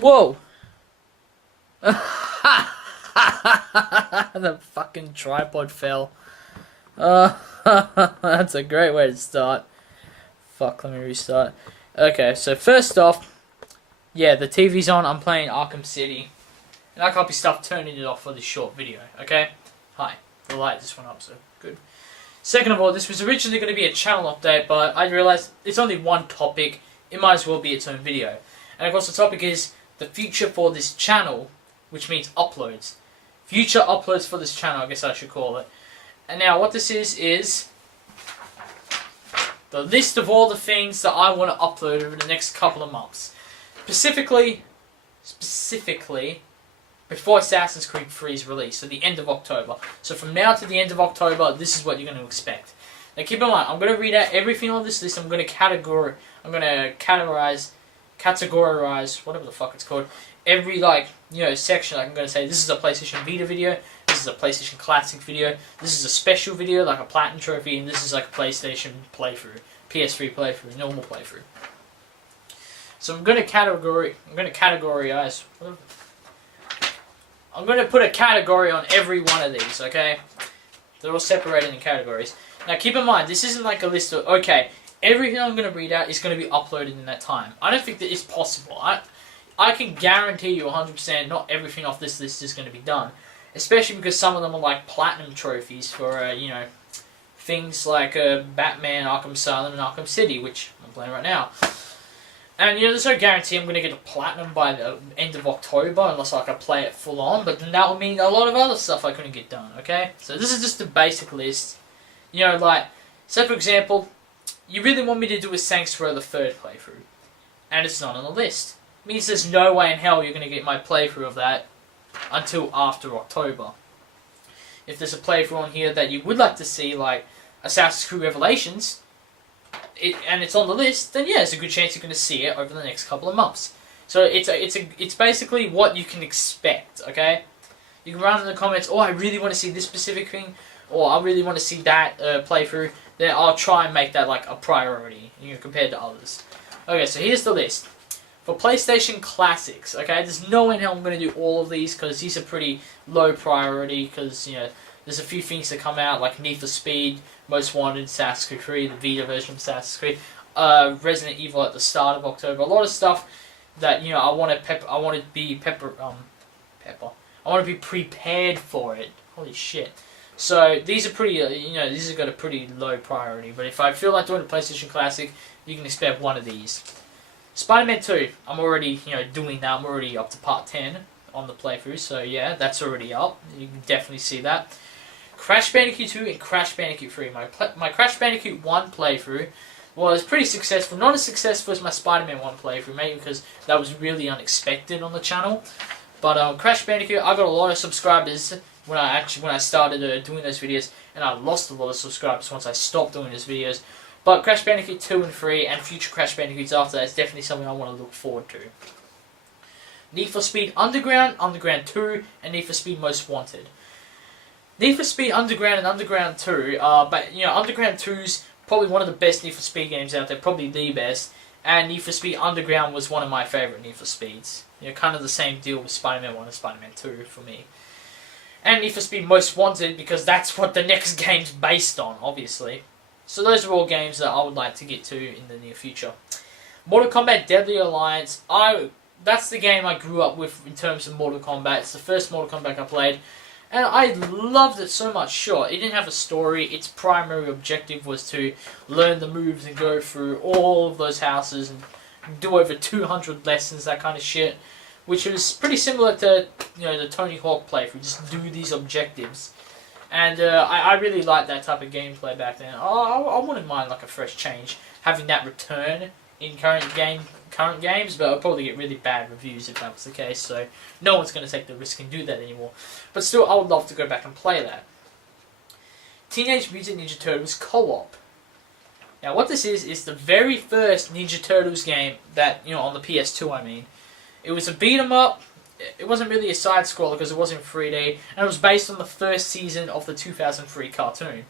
Whoa! The fucking tripod fell. That's a great way to start. Fuck, let me restart. Okay, so first off, yeah, the TV's on, I'm playing Arkham City. And I can't be stuffed turning it off for this short video, okay? Hi. The light just went up, so good. Second of all, this was originally going to be a channel update, but I realised it's only one topic. It might as well be its own video. And of course the topic is the future for this channel, which means uploads. Future uploads for this channel, I guess I should call it. And now what this is the list of all the things that I want to upload over the next couple of months. Specifically, before Assassin's Creed 3's release, so the end of October. So from now to the end of October, this is what you're going to expect. Now keep in mind, I'm going to read out everything on this list. I'm going to categorize, whatever the fuck it's called, every section. Like I'm going to say this is a PlayStation Vita video, this is a PlayStation Classic video, this is a special video like a Platinum Trophy, and this is like a PlayStation playthrough, PS3 playthrough, normal playthrough. So I'm going to categorize. I'm going to put a category on every one of these, okay? They're all separated in categories. Now keep in mind, this isn't like a list of, okay, everything I'm going to read out is going to be uploaded in that time. I don't think that is possible. I can guarantee you 100% not everything off this list is going to be done. Especially because some of them are like Platinum Trophies for, things like Batman, Arkham Asylum, and Arkham City, which I'm playing right now. And, there's no guarantee I'm going to get a Platinum by the end of October, unless I can play it full on, but then that would mean a lot of other stuff I couldn't get done, okay? So this is just a basic list. Say for example, you really want me to do a Saints Row the Third playthrough, and it's not on the list. It means there's no way in hell you're going to get my playthrough of that until after October. If there's a playthrough on here that you would like to see, like Assassin's Creed Revelations, and it's on the list, then yeah, there's a good chance you're going to see it over the next couple of months. So it's basically what you can expect, okay? You can write in the comments, oh, I really want to see this specific thing, or I really want to see that playthrough. Then I'll try and make that like a priority, compared to others. Okay, so here's the list. For PlayStation Classics, okay, there's no way in hell I'm going to do all of these, because these are pretty low priority, because, there's a few things that come out, like Need for Speed, Most Wanted, Assassin's Creed 3, the Vita version of Assassin's Creed, Resident Evil at the start of October. A lot of stuff that I want to be prepared for it. Holy shit! So these are pretty, these have got a pretty low priority. But if I feel like doing a PlayStation Classic, you can expect one of these. Spider-Man 2, I'm already doing that. I'm already up to part 10 on the playthrough. So yeah, that's already up. You can definitely see that. Crash Bandicoot 2 and Crash Bandicoot 3. My Crash Bandicoot 1 playthrough was pretty successful. Not as successful as my Spider-Man 1 playthrough, maybe because that was really unexpected on the channel. But Crash Bandicoot, I got a lot of subscribers when I started doing those videos, and I lost a lot of subscribers once I stopped doing those videos. But Crash Bandicoot 2 and 3 and future Crash Bandicoots after that is definitely something I want to look forward to. Need for Speed Underground, Underground 2, and Need for Speed Most Wanted. Need for Speed Underground and Underground 2, but Underground 2's probably one of the best Need for Speed games out there, probably the best, and Need for Speed Underground was one of my favourite Need for Speeds. Kind of the same deal with Spider-Man 1 and Spider-Man 2 for me. And Need for Speed Most Wanted, because that's what the next game's based on, obviously. So those are all games that I would like to get to in the near future. Mortal Kombat Deadly Alliance, that's the game I grew up with in terms of Mortal Kombat. It's the first Mortal Kombat I played. And I loved it so much. Sure, it didn't have a story. Its primary objective was to learn the moves and go through all of those houses and do over 200 lessons, that kind of shit. Which was pretty similar to the Tony Hawk playthrough. Just do these objectives. And I really liked that type of gameplay back then. I wouldn't mind like a fresh change, having that return in current games, but I'll probably get really bad reviews if that was the case, so no one's going to take the risk and do that anymore. But still, I would love to go back and play that. Teenage Mutant Ninja Turtles Co-op. Now what this is the very first Ninja Turtles game that, on the PS2 I mean. It was a beat 'em up. It wasn't really a side-scroller because it wasn't 3D, and it was based on the first season of the 2003 cartoon.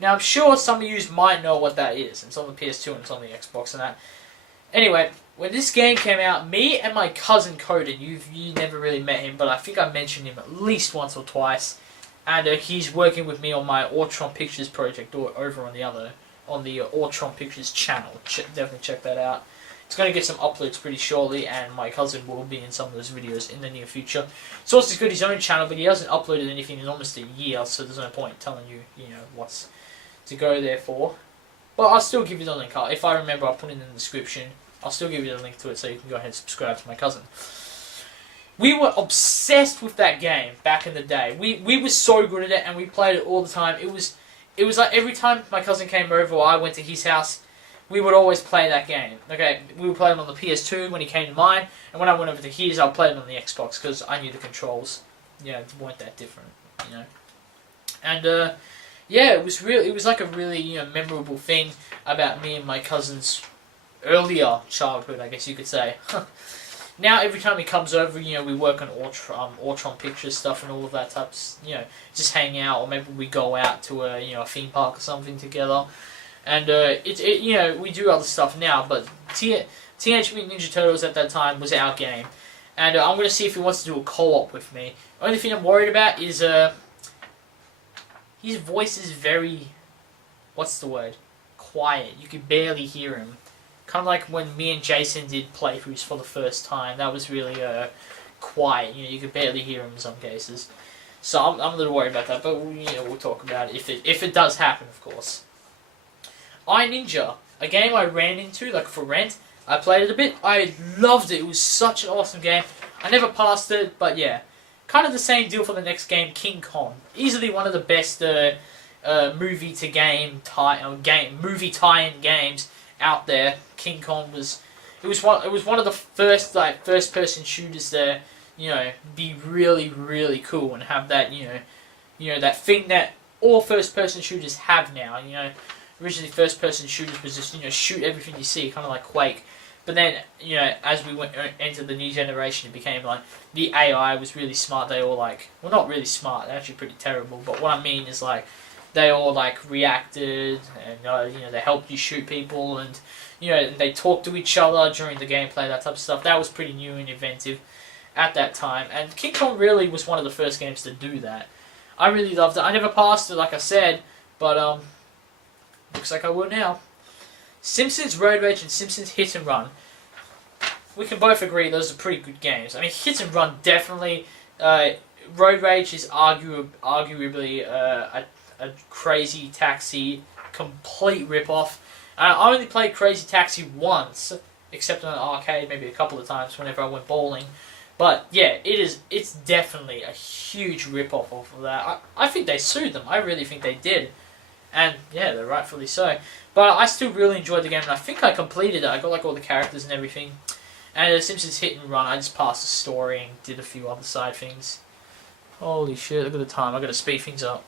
Now I'm sure some of you might know what that is. It's on the PS2 and it's on the Xbox and that. Anyway, when this game came out, me and my cousin Coden, you never really met him, but I think I mentioned him at least once or twice, and he's working with me on my Ortron Pictures project over on the Ortron Pictures channel. Definitely check that out. It's going to get some uploads pretty shortly, and my cousin will be in some of those videos in the near future. Source has got his own channel, but he hasn't uploaded anything in almost a year, so there's no point telling you, what's to go there for. But I'll still give you the link. If I remember, I'll put it in the description. I'll still give you the link to it, so you can go ahead and subscribe to my cousin. We were obsessed with that game back in the day. We were so good at it, and we played it all the time. It was like every time my cousin came over or I went to his house, we would always play that game. Okay, we would play it on the PS2 when he came to mine, and when I went over to his, I'll play it on the Xbox because I knew the controls, weren't that different, And yeah, it was like a really memorable thing about me and my cousin's earlier childhood, I guess you could say. Now every time he comes over, we work on Ortron Pictures stuff and all of that types, just hang out, or maybe we go out to a theme park or something together. And we do other stuff now, but Teenage Mutant Ninja Turtles at that time was our game, and I'm gonna see if he wants to do a co-op with me. Only thing I'm worried about is his voice is very, what's the word? Quiet. You can barely hear him. Kind of like when me and Jason did playthroughs for the first time. That was really quiet. You could barely hear him in some cases. So I'm a little worried about that, but we'll talk about it if it does happen, of course. iNinja, a game I ran into, like for rent. I played it a bit. I loved it. It was such an awesome game. I never passed it, but yeah. Kind of the same deal for the next game, King Kong. Easily one of the best movie tie-in games out there. King Kong was one of the first first-person shooters to be really, really cool and have that that thing that all first-person shooters have now. Originally, first-person shooters was just shoot everything you see, kind of like Quake. But then as we entered the new generation, it became like the AI was really smart. They all well, not really smart. They're actually pretty terrible. But what I mean is they all reacted, and they helped you shoot people, and they talked to each other during the gameplay, that type of stuff. That was pretty new and inventive at that time. And King Kong really was one of the first games to do that. I really loved it. I never passed it, like I said, but looks like I will now. Simpsons Road Rage and Simpsons Hit and Run. We can both agree those are pretty good games. I mean, Hit and Run definitely. Road Rage is arguably a Crazy Taxi complete rip-off. I only played Crazy Taxi once, except in an arcade, maybe a couple of times whenever I went bowling. But yeah, it's definitely a huge rip-off of that. I think they sued them. I really think they did. And yeah, they're rightfully so. But I still really enjoyed the game, and I think I completed it. I got all the characters and everything. And Simpsons Hit and Run, I just passed the story and did a few other side things. Holy shit, look at the time. I got to speed things up.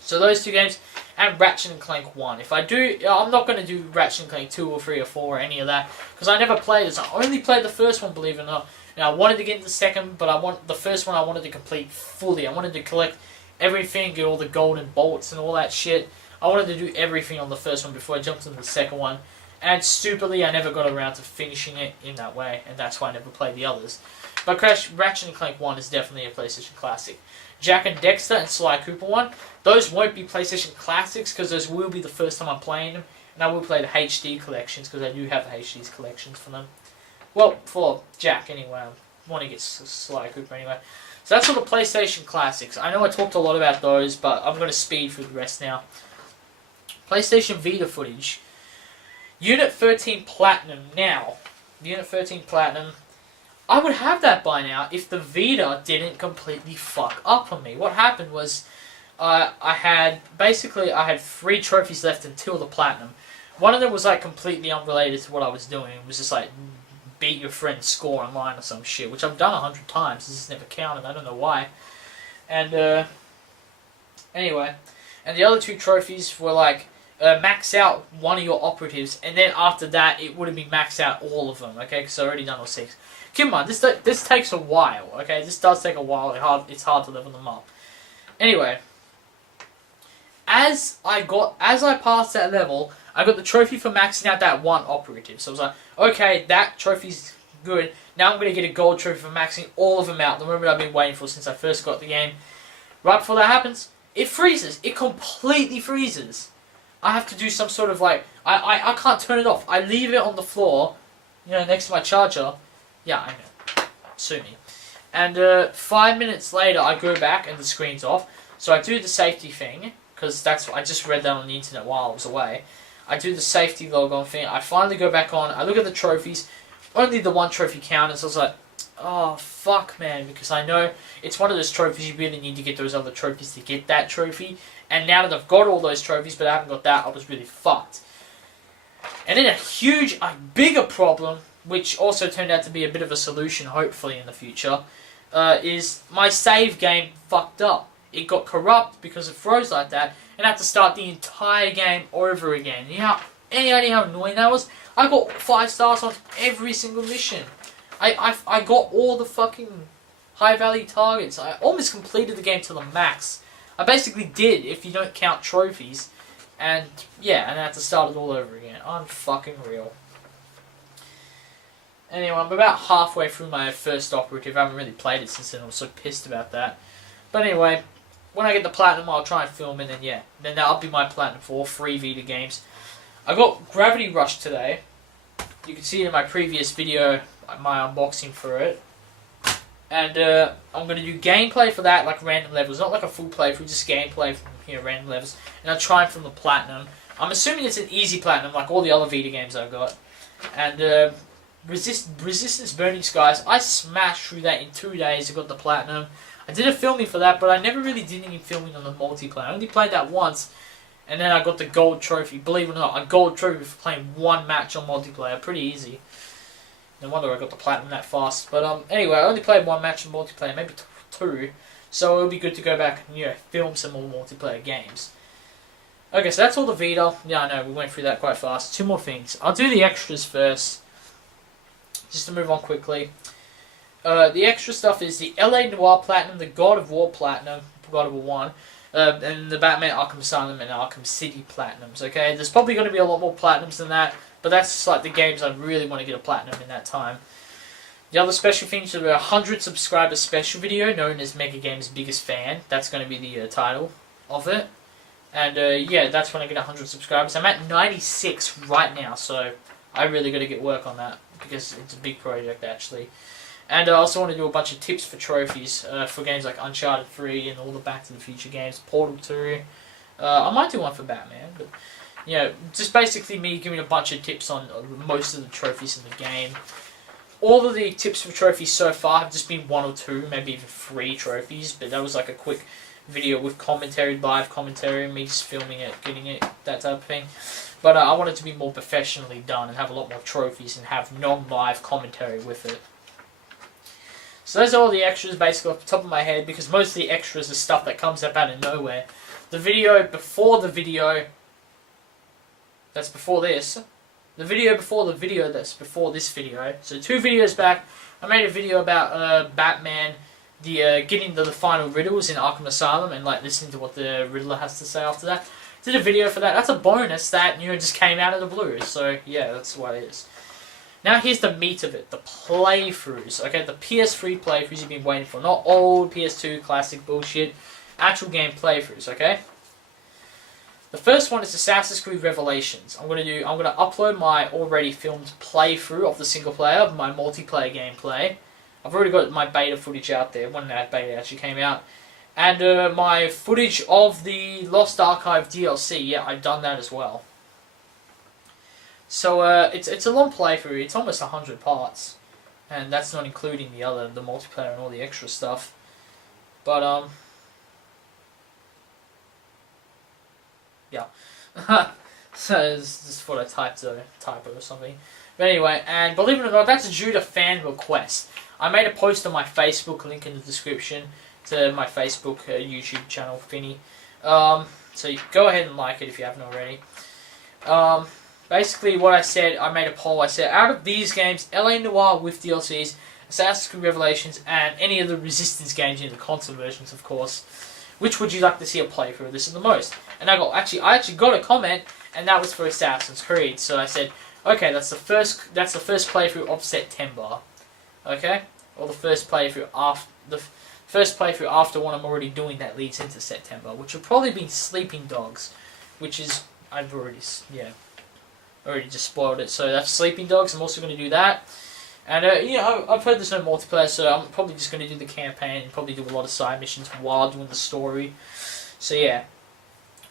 So those two games, and Ratchet and Clank 1. If I do, I'm not going to do Ratchet and Clank 2 or 3 or 4 or any of that, because I never played this. I only played the first one, believe it or not. Now, I wanted to get into the second, but the first one I wanted to complete fully. I wanted to collect everything, get all the golden bolts and all that shit. I wanted to do everything on the first one before I jumped into the second one. And stupidly, I never got around to finishing it in that way, and that's why I never played the others. But Ratchet and Clank 1 is definitely a PlayStation classic. Jak and Daxter and Sly Cooper 1, those won't be PlayStation classics because those will be the first time I'm playing them. And I will play the HD collections because I do have the HD collections for them. Well, for Jak anyway. I want to get Sly Cooper anyway. So that's all the PlayStation classics. I know I talked a lot about those, but I'm going to speed through the rest now. PlayStation Vita footage. Unit 13 Platinum. Now, Unit 13 Platinum, I would have that by now if the Vita didn't completely fuck up on me. What happened was, I had 3 trophies left until the Platinum. One of them was completely unrelated to what I was doing. It was just beat your friend's score online or some shit, which I've done 100 times. This is never counted. I don't know why. And anyway, and the other 2 trophies were max out one of your operatives, and then after that it would have been max out all of them, okay, because I've already done all 6. Keep in mind, this takes a while, okay, this does take a while, it's hard to level them up. Anyway, as I passed that level, I got the trophy for maxing out that one operative. So I was like, okay, that trophy's good. Now I'm going to get a gold trophy for maxing all of them out. The moment I've been waiting for since I first got the game. Right before that happens, it freezes. It completely freezes. I have to do some sort of like, I can't turn it off. I leave it on the floor, next to my charger. Yeah, I know. Sue me. And 5 minutes later, I go back and the screen's off. So I do the safety thing, because I just read that on the internet while I was away. I do the safety logon thing. I finally go back on. I look at the trophies. Only the one trophy counted. So I was like, oh, fuck, man. Because I know it's one of those trophies you really need to get those other trophies to get that trophy. And now that I've got all those trophies, but I haven't got that, I was really fucked. And then a bigger problem, which also turned out to be a bit of a solution, hopefully, in the future, is my save game fucked up. It got corrupt because it froze like that, and I had to start the entire game over again. Any idea how annoying that was? I got 5 stars on every single mission. I got all the fucking high value targets. I almost completed the game to the max. I basically did, if you don't count trophies. And yeah, and I had to start it all over again. Unfucking real. Anyway, I'm about halfway through my first operative. I haven't really played it since then. I was so pissed about that. But anyway, when I get the platinum, I'll try and film it, and yeah, then that'll be my platinum for all 3 Vita games. I got Gravity Rush today. You can see it in my previous video, my unboxing for it. And I'm going to do gameplay for that, like random levels. Not like a full playthrough, just gameplay from random levels. And I'll try from the platinum. I'm assuming it's an easy platinum, like all the other Vita games I've got. And Resistance Burning Skies, I smashed through that in 2 days. I got the platinum. I did a filming for that, but I never really did any filming on the multiplayer. I only played that once, and then I got the gold trophy. Believe it or not, a gold trophy for playing 1 match on multiplayer. Pretty easy. No wonder I got the platinum that fast. But anyway, I only played 1 match in multiplayer, maybe 2. So it'll be good to go back and film some more multiplayer games. Okay, so that's all the Vita. Yeah, I know, we went through that quite fast. 2 more things. I'll do the extras first, just to move on quickly. The extra stuff is the LA Noire Platinum, the God of War Platinum, God of War 1, and the Batman Arkham Asylum and Arkham City Platinums, okay? There's probably going to be a lot more Platinums than that, but that's just like the games I really want to get a Platinum in that time. The other special things are a 100 subscriber special video known as MegaGamer's Biggest Fan. That's going to be the title of it. And yeah, that's when I get 100 subscribers. I'm at 96 right now, so I really got to get work on that because it's a big project actually. And I also want to do a bunch of tips for trophies for games like Uncharted 3 and all the Back to the Future games, Portal 2. I might do one for Batman, but just basically me giving a bunch of tips on most of the trophies in the game. All of the tips for trophies so far have just been 1 or 2, maybe even 3 trophies, but that was like a quick video with commentary, live commentary, me just filming it, getting it, that type of thing. But I want it to be more professionally done and have a lot more trophies and have non-live commentary with it. So those are all the extras basically off the top of my head, because most of the extras are stuff that comes up out of nowhere. The video before the video that's before this, the video before the video that's before this video, so 2 videos back, I made a video about Batman, getting the final riddles in Arkham Asylum and like listening to what the Riddler has to say after that. Did a video for that. That's a bonus that just came out of the blue. So yeah, that's what it is. Now here's the meat of it, the playthroughs, okay, the PS3 playthroughs you've been waiting for, not old PS2 classic bullshit, actual game playthroughs, okay? The first one is Assassin's Creed Revelations. I'm gonna upload my already filmed playthrough of the single player, of my multiplayer gameplay. I've already got my beta footage out there, when that beta actually came out. And my footage of the Lost Archive DLC, yeah, I've done that as well. So it's a long playthrough. It's almost 100 parts, and that's not including the multiplayer and all the extra stuff. But yeah. So it's just what I typed a typo or something. But anyway, and believe it or not, that's due to fan request. I made a post on my Facebook, link in the description to my Facebook YouTube channel thingy. So you go ahead and like it if you haven't already. Basically what I said, I made a poll, I said, out of these games, LA Noire with DLCs, Assassin's Creed Revelations, and any of the Resistance games, the console versions of course, which would you like to see a playthrough of this the most? And I actually got a comment, and that was for Assassin's Creed. So I said, okay, that's the first playthrough of September, okay, or the first playthrough after one I'm already doing that leads into September, which will probably be Sleeping Dogs, which is I've already just spoiled it. So that's Sleeping Dogs. I'm also going to do that. And, I've heard there's no multiplayer, so I'm probably just going to do the campaign and probably do a lot of side missions while doing the story. So, yeah.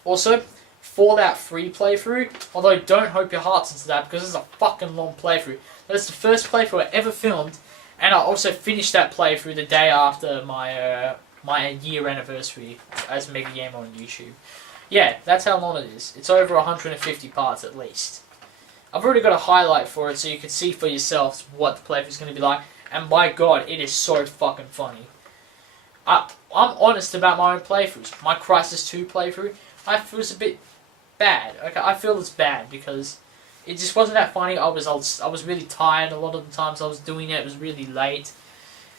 Also, Fallout 3 playthrough, although don't hope your hearts into that because it's a fucking long playthrough. That's the first playthrough I ever filmed, and I also finished that playthrough the day after my my year anniversary as MegaGamer on YouTube. Yeah, that's how long it is. It's over 150 parts at least. I've already got a highlight for it so you can see for yourselves what the playthrough is going to be like. And by God, it is so fucking funny. I'm honest about my own playthroughs. My Crysis 2 playthrough, I feel it's a bit bad. Okay, I feel it's bad because it just wasn't that funny. I was really tired a lot of the times I was doing it. It was really late.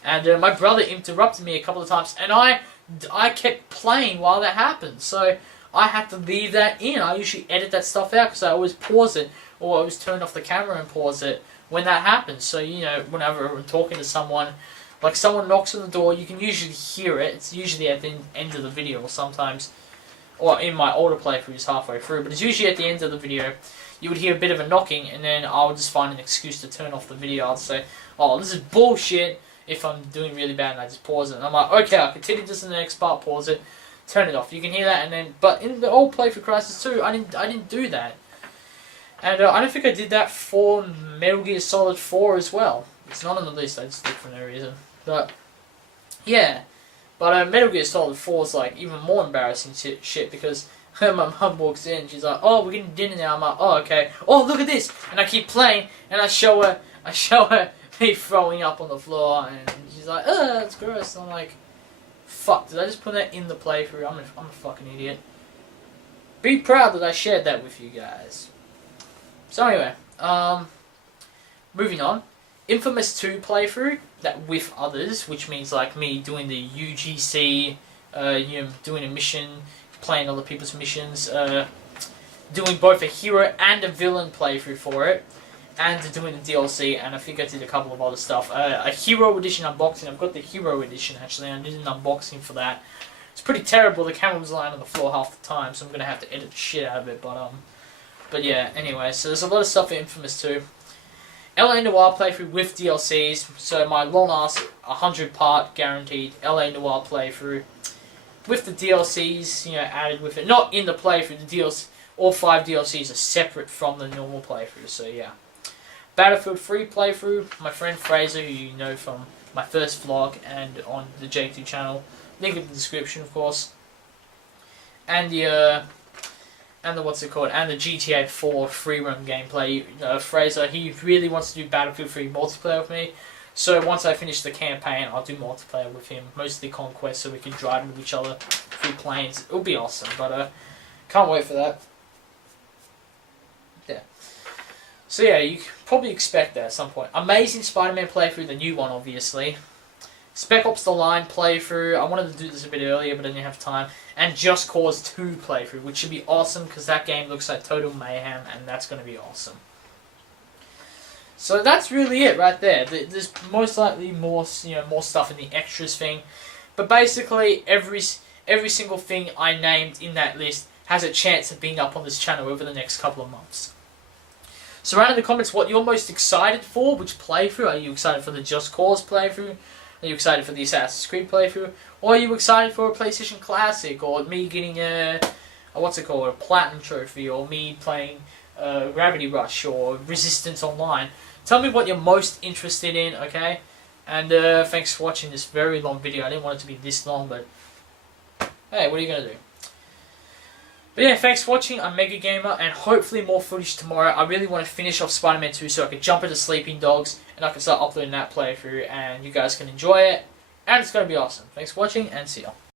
And my brother interrupted me a couple of times. And I kept playing while that happened. So I had to leave that in. I usually edit that stuff out because I always pause it. Or I always turn off the camera and pause it when that happens. So, whenever I'm talking to someone, like someone knocks on the door, you can usually hear it. It's usually at the end of the video, or sometimes, or in my older playthroughs halfway through, but it's usually at the end of the video. You would hear a bit of a knocking, and then I would just find an excuse to turn off the video. I'd say, oh, this is bullshit, if I'm doing really bad, and I just pause it. And I'm like, okay, I'll continue this in the next part, pause it, turn it off. You can hear that, and then, but in the old playthrough Crysis 2, I didn't do that. And I don't think I did that for Metal Gear Solid 4 as well. It's not on the list, I just did for no reason. But, yeah. But Metal Gear Solid 4 is like even more embarrassing shit because my mum walks in, she's like, oh, we're getting dinner now. I'm like, oh, okay. Oh, look at this! And I keep playing, and I show her me throwing up on the floor, and she's like, oh, that's gross. And I'm like, fuck, did I just put that in the playthrough? I'm a fucking idiot. Be proud that I shared that with you guys. So anyway, moving on. Infamous 2 playthrough, that with others, which means like me doing the UGC, doing a mission, playing other people's missions, doing both a hero and a villain playthrough for it, and doing the DLC, and I think I did a couple of other stuff. A hero edition unboxing, I've got the hero edition actually, and I did an unboxing for that. It's pretty terrible, the camera was lying on the floor half the time, so I'm going to have to edit the shit out of it, but yeah, anyway, so there's a lot of stuff in Infamous 2. LA Noire playthrough with DLCs, so my long-ass 100-part guaranteed LA Noire playthrough with the DLCs, added with it. Not in the playthrough, the DLC, all 5 DLCs are separate from the normal playthrough, so yeah. Battlefield 3 playthrough, my friend Fraser, who you know from my first vlog and on the J2 channel, link in the description, of course. And the what's it called? And the GTA 4 free roam gameplay. Fraser, he really wants to do Battlefield 3 multiplayer with me. So once I finish the campaign, I'll do multiplayer with him, mostly Conquest, so we can drive with each other through planes. It'll be awesome, but can't wait for that. Yeah. So yeah, you can probably expect that at some point. Amazing Spider-Man playthrough, the new one, obviously. Spec Ops The Line playthrough. I wanted to do this a bit earlier, but I didn't have time. And Just Cause 2 playthrough, which should be awesome because that game looks like total mayhem, and that's going to be awesome. So that's really it right there. There's most likely more stuff in the extras thing, but basically every single thing I named in that list has a chance of being up on this channel over the next couple of months. So write in the comments what you're most excited for. Which playthrough? Are you excited for the Just Cause playthrough? Are you excited for the Assassin's Creed playthrough? Or are you excited for a PlayStation Classic? Or me getting a Platinum Trophy? Or me playing Gravity Rush? Or Resistance Online? Tell me what you're most interested in, okay? And thanks for watching this very long video. I didn't want it to be this long, but hey, what are you going to do? But yeah, thanks for watching. I'm MegaGamer, and hopefully more footage tomorrow. I really want to finish off Spider-Man 2 so I can jump into Sleeping Dogs, and I can start uploading that playthrough, and you guys can enjoy it, and it's going to be awesome. Thanks for watching, and see ya.